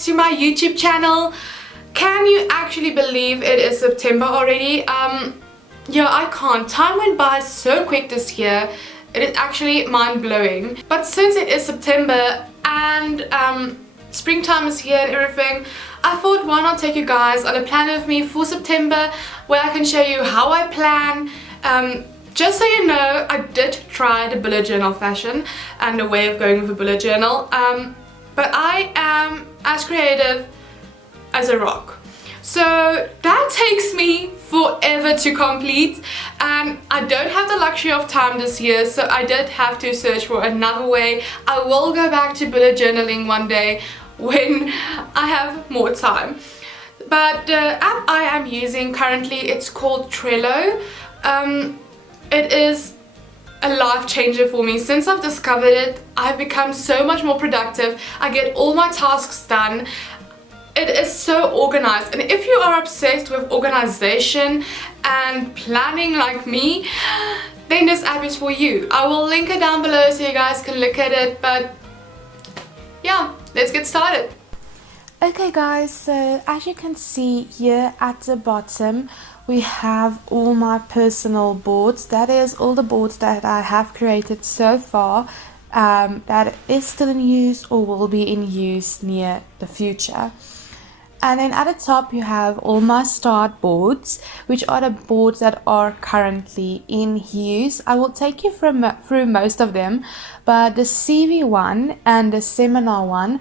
to my YouTube channel. Can you actually believe it is September already? Yeah, I can't. Time went by so quick this year. It is actually mind-blowing. But since it is September and springtime is here and everything, I thought why not take you guys on a plan with me for September where I can show you how I plan. Just so you know, I did try the bullet journal fashion and the way of going with a bullet journal, but I am as creative as a rock. So that takes me forever to complete, and I don't have the luxury of time this year, so I did have to search for another way. I will go back to bullet journaling one day when I have more time. But the app I am using currently, it's called Trello. It is a life changer for me. Since I've discovered it, I've become so much more productive. I get all my tasks done. It is so organized, and if you are obsessed with organization and planning like me, then this app is for you. I will link it down below so you guys can look at it, but yeah, let's get started. Okay guys, so as you can see here at the bottom, we have all my personal boards. That is all the boards that I have created so far, that is still in use or will be in use near the future. And then at the top you have all my start boards, which are the boards that are currently in use. I will take you through most of them, but the CV one and the seminar one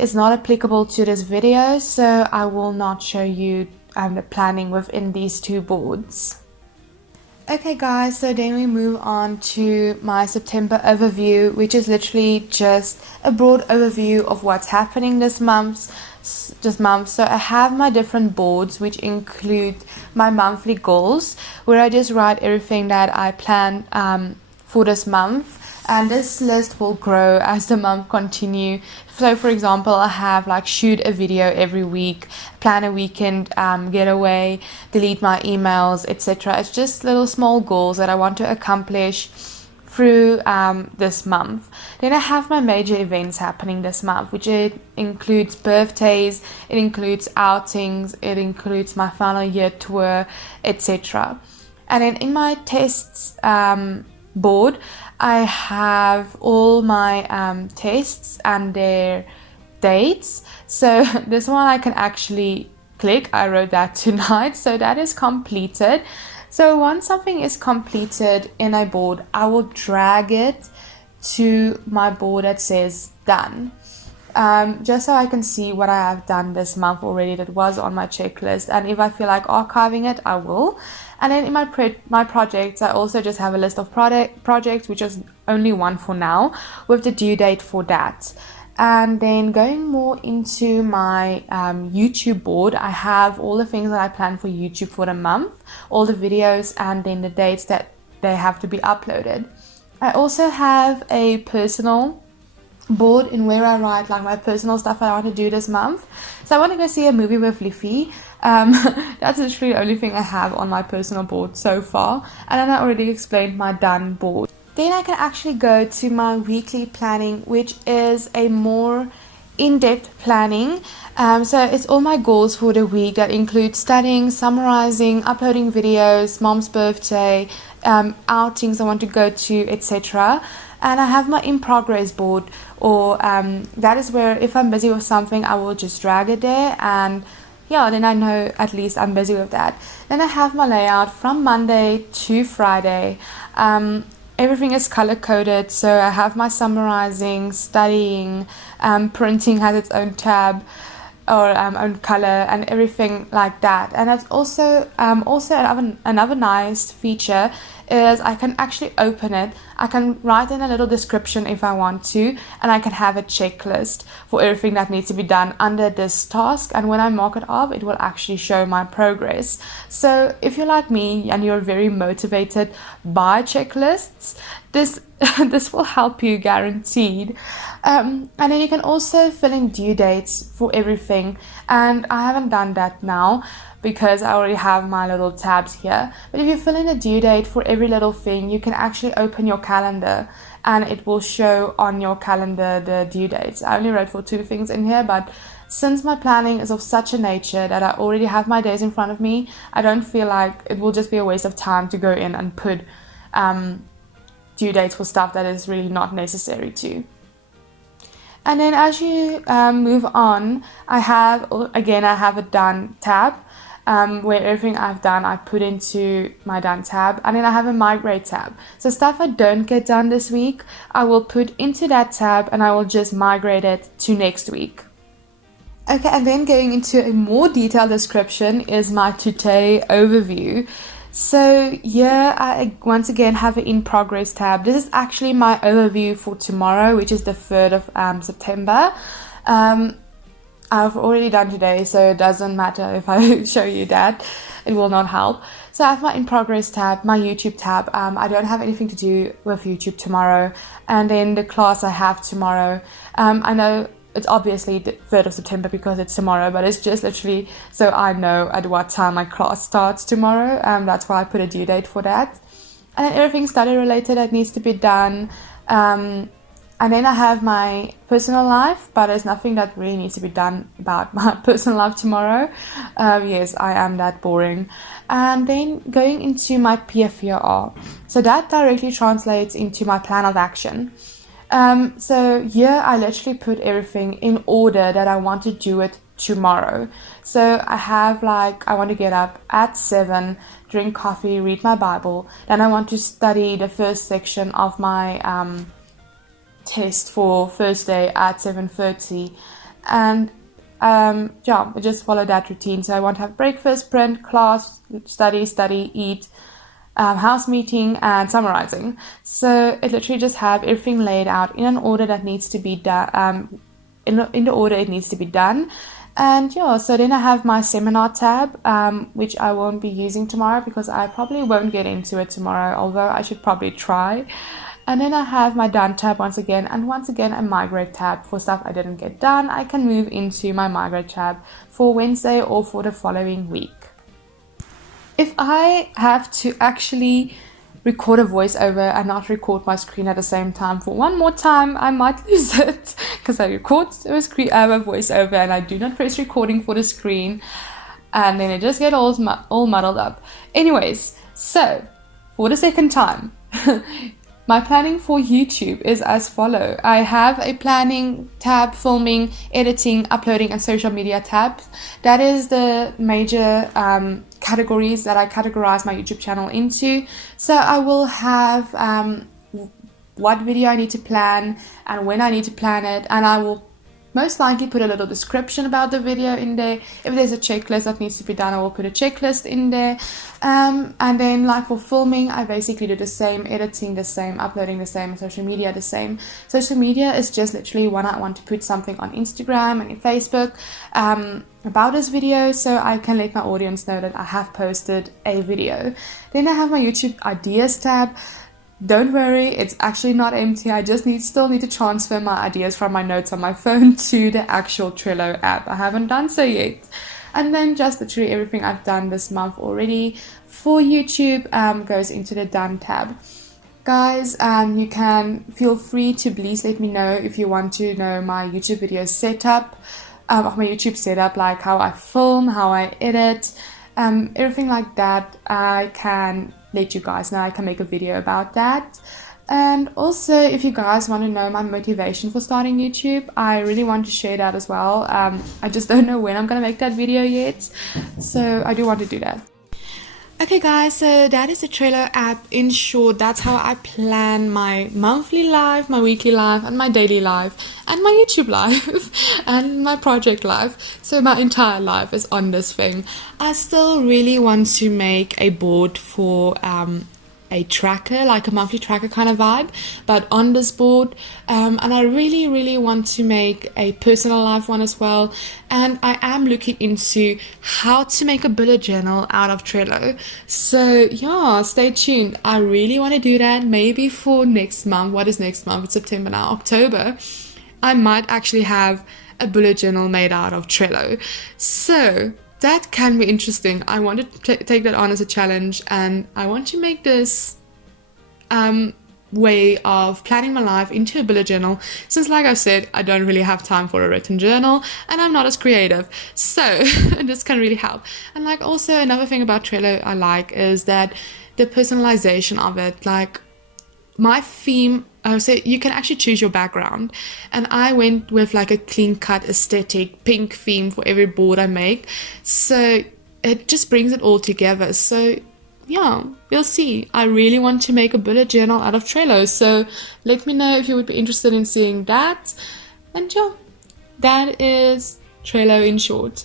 is not applicable to this video, so I will not show you the planning within these two boards. Okay guys, so then we move on to my September overview, which is literally just a broad overview of what's happening this month. So I have my different boards, which include my monthly goals, where I just write everything that I plan for this month, and this list will grow as the month continue. So for example, I have like shoot a video every week, plan a weekend getaway, delete my emails, etc. It's just little small goals that I want to accomplish through this month. Then I have my major events happening this month, which it includes birthdays, it includes outings, it includes my final year tour, etc. And then in my tests board, I have all my tests and their dates. So this one I can actually click. I wrote that tonight, so that is completed. So once something is completed in a board, I will drag it to my board that says done, just so I can see what I have done this month already that was on my checklist, and if I feel like archiving it, I will. And then in my projects, I also just have a list of projects, which is only one for now, with the due date for that. And then going more into my YouTube board, I have all the things that I plan for YouTube for the month, all the videos, and then the dates that they have to be uploaded. I also have a personal board in where I write like my personal stuff I want to do this month. So I want to go see a movie with Liffy. That's literally the only thing I have on my personal board so far. And then I already explained my done board. Then I can actually go to my weekly planning, which is a more in-depth planning. So it's all my goals for the week that include studying, summarizing, uploading videos, mom's birthday, outings I want to go to, etc. And I have my in progress board, or that is where if I'm busy with something, I will just drag it there, and yeah, then I know at least I'm busy with that. Then I have my layout from Monday to Friday. Everything is color coded, so I have my summarizing, studying, printing has its own tab or own color and everything like that. And that's also another nice feature is I can actually open it. I can write in a little description if I want to, and I can have a checklist for everything that needs to be done under this task, and when I mark it off, it will actually show my progress. So if you're like me and you're very motivated by checklists, this will help you, guaranteed. And then you can also fill in due dates for everything, and I haven't done that now because I already have my little tabs here. But if you fill in a due date for every little thing, you can actually open your calendar and it will show on your calendar the due dates. I only wrote for 2 things in here, but since my planning is of such a nature that I already have my days in front of me, I don't feel like it will just be a waste of time to go in and put due dates for stuff that is really not necessary to. And then as you move on, I have a done tab where everything I've done I put into my done tab, and then I have a migrate tab. So stuff I don't get done this week, I will put into that tab and I will just migrate it to next week. Okay, and then going into a more detailed description is my today overview. So here I once again have an in progress tab. This is actually my overview for tomorrow, which is the 3rd of September. I've already done today, so it doesn't matter if I show you that. It will not help. So I have my in progress tab, my YouTube tab. I don't have anything to do with YouTube tomorrow. And then the class I have tomorrow. I know it's obviously the 3rd of September because it's tomorrow, but it's just literally so I know at what time my class starts tomorrow. That's why I put a due date for that. And then everything study related that needs to be done. And then I have my personal life, but there's nothing that really needs to be done about my personal life tomorrow. Yes, I am that boring. And then going into my PFVR. So that directly translates into my plan of action. So here I literally put everything in order that I want to do it tomorrow. So I have I want to get up at 7, drink coffee, read my Bible. Then I want to study the first section of my test for Thursday at 7:30, and I just follow that routine. So I want to have breakfast, print, class, study, eat, house meeting, and summarizing. So it literally just have everything laid out in an order that needs to be done, in the order it needs to be done. And so then I have my seminar tab, which I won't be using tomorrow because I probably won't get into it tomorrow, although I should probably try. And then I have my done tab once again, and once again a migrate tab for stuff I didn't get done. I can move into my migrate tab for Wednesday or for the following week. If I have to actually record a voiceover and not record my screen at the same time for one more time, I might lose it because I record a voiceover and I do not press recording for the screen, and then it just gets all muddled up. Anyways, so for the second time, my planning for YouTube is as follow. I have a planning tab, filming, editing, uploading, and social media tabs. That is the major categories that I categorize my YouTube channel into. So I will have what video I need to plan and when I need to plan it, and I will most likely put a little description about the video in there. If there's a checklist that needs to be done, I will put a checklist in there. And then for filming, I basically do the same, editing the same, uploading the same, social media the same. Social media is just literally when I want to put something on Instagram and Facebook about this video, so I can let my audience know that I have posted a video. Then I have my YouTube ideas tab. Don't worry, it's actually not empty. I just still need to transfer my ideas from my notes on my phone to the actual Trello app. I haven't done so yet. And then just literally everything I've done this month already for YouTube goes into the done tab. Guys, you can feel free to please let me know if you want to know my YouTube video setup, of my YouTube setup, like how I film, how I edit, everything like that. I can let you guys know. I can make a video about that. And also, if you guys want to know my motivation for starting YouTube, I really want to share that as well. I just don't know when I'm gonna make that video yet, so I do want to do that. Okay guys, so that is the Trello app. In short, that's how I plan my monthly life, my weekly life, and my daily life, and my YouTube life, and my project life. So my entire life is on this thing. I still really want to make a board for a tracker, like a monthly tracker kind of vibe, but on this board, and I really want to make a personal life one as well. And I am looking into how to make a bullet journal out of Trello, so yeah, stay tuned. I really want to do that, maybe for next month. What is next month? It's September now. October, I might actually have a bullet journal made out of Trello, so that can be interesting. I want to take that on as a challenge, and I want to make this way of planning my life into a bullet journal, since like I said, I don't really have time for a written journal and I'm not as creative, so this can really help. And like also another thing about Trello I like is that the personalization of it. Like my theme, so you can actually choose your background, and I went with like a clean cut aesthetic pink theme for every board I make, so it just brings it all together. So yeah, we'll see. I really want to make a bullet journal out of Trello, so let me know if you would be interested in seeing that. And yeah, that is Trello in short.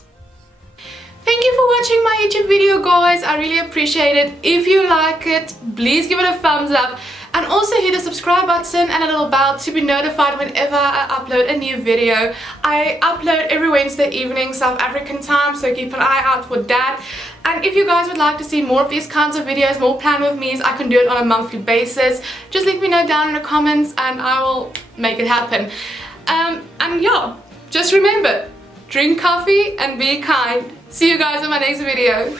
Thank you for watching my YouTube video, guys. I really appreciate it. If you like it, please give it a thumbs up. And also hit the subscribe button and a little bell to be notified whenever I upload a new video. I upload every Wednesday evening South African time, so keep an eye out for that. And if you guys would like to see more of these kinds of videos, more plan with me's, I can do it on a monthly basis. Just let me know down in the comments and I will make it happen. And yeah, just remember, drink coffee and be kind. See you guys in my next video.